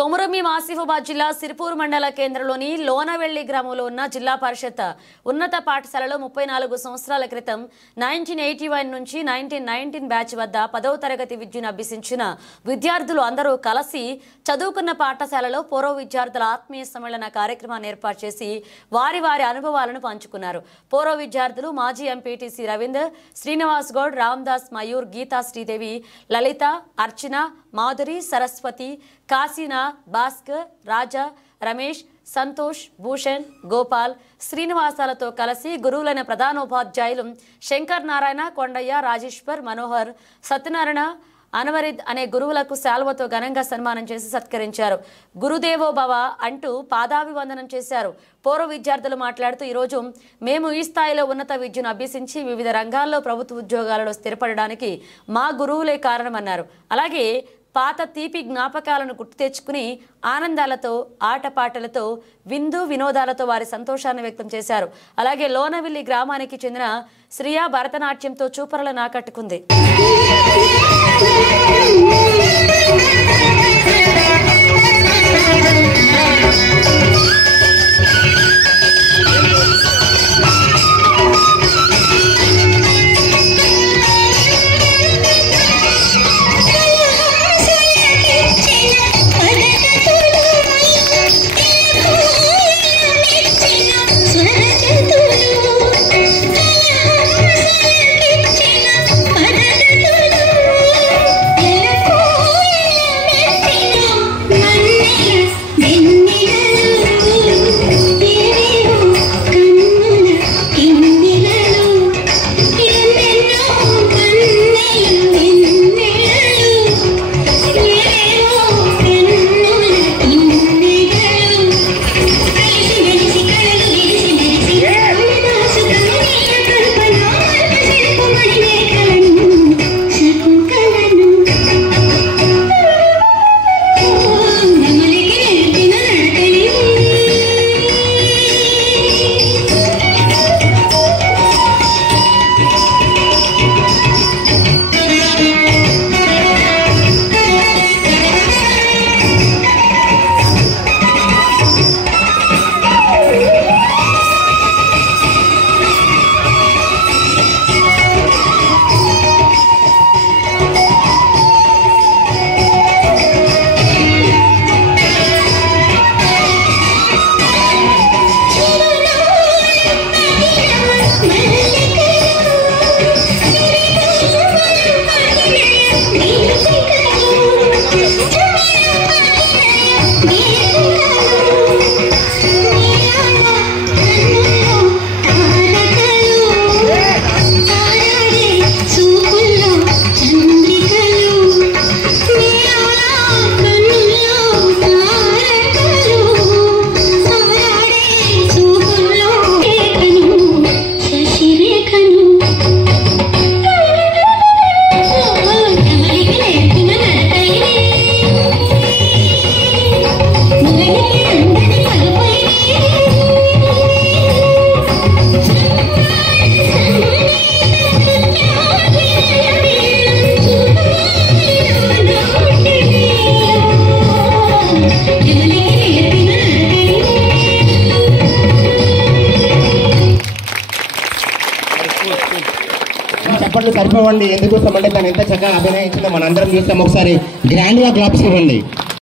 కొమురమి ఆసిఫాబాద్ జిల్లా సిరిపూర్ మండల కేంద్రంలోని లోనవెల్లి గ్రామంలో ఉన్న జిల్లా పరిషత్ ఉన్నత పాఠశాలలో 34 సంవత్సరాల క్రితం 1981 నుంచి 1919 బ్యాచ్ వద్ద 10వ తరగతి విద్యను అభ్యసించిన విద్యార్థులు అందరూ కలిసి చదువుకున్న పాఠశాలలో పూర్వ విద్యార్థుల ఆత్మీయ సమ్మేళన కార్యక్రమాన్ని ఏర్పాటు చేసి వారి అనుభవాలను పంచుకున్నారు. పూర్వ విద్యార్థులు మాజీ ఎంపీటీసీ రవీందర్, శ్రీనివాస్ గౌడ్, రామ్దాస్, మయూర్, గీతా, శ్రీదేవి, లలిత, అర్చన, మాధురి, సరస్వతి, కాశీనా, భాస్కర్, రాజా, రమేష్, సంతోష్, భూషణ్, గోపాల్, శ్రీనివాసాలతో కలిసి గురువులైన ప్రధానోపాధ్యాయులు శంకర్ నారాయణ, కొండయ్య, రాజేశ్వర్, మనోహర్, సత్యనారాయణ, అనవరిద్ అనే గురువులకు శాల్వతో ఘనంగా సన్మానం చేసి సత్కరించారు. గురుదేవో భవ అంటూ పాదాభివందనం చేశారు. పూర్వ విద్యార్థులు మాట్లాడుతూ ఈరోజు మేము ఈ స్థాయిలో ఉన్నత విద్యను అభ్యసించి వివిధ రంగాల్లో ప్రభుత్వ ఉద్యోగాలలో స్థిరపడడానికి మా గురువులే కారణమన్నారు. అలాగే పాత తీపి జ్ఞాపకాలను గుర్తు తెచ్చుకుని ఆనందాలతో, ఆటపాటలతో, విందు వినోదాలతో వారి సంతోషాన్ని వ్యక్తం చేశారు. అలాగే లోనవెల్లి గ్రామానికి చెందిన శ్రియా భరతనాట్యంతో చూపరలను ఆకట్టుకుంది. చెప్పండి సరిపోవండి. ఎందుకోసం అంటే తను ఎంత చక్కగా అభినయించిందో మనందరం చూస్తాం. ఒకసారి గ్రాండ్గా క్లాప్స్ ఇవ్వండి.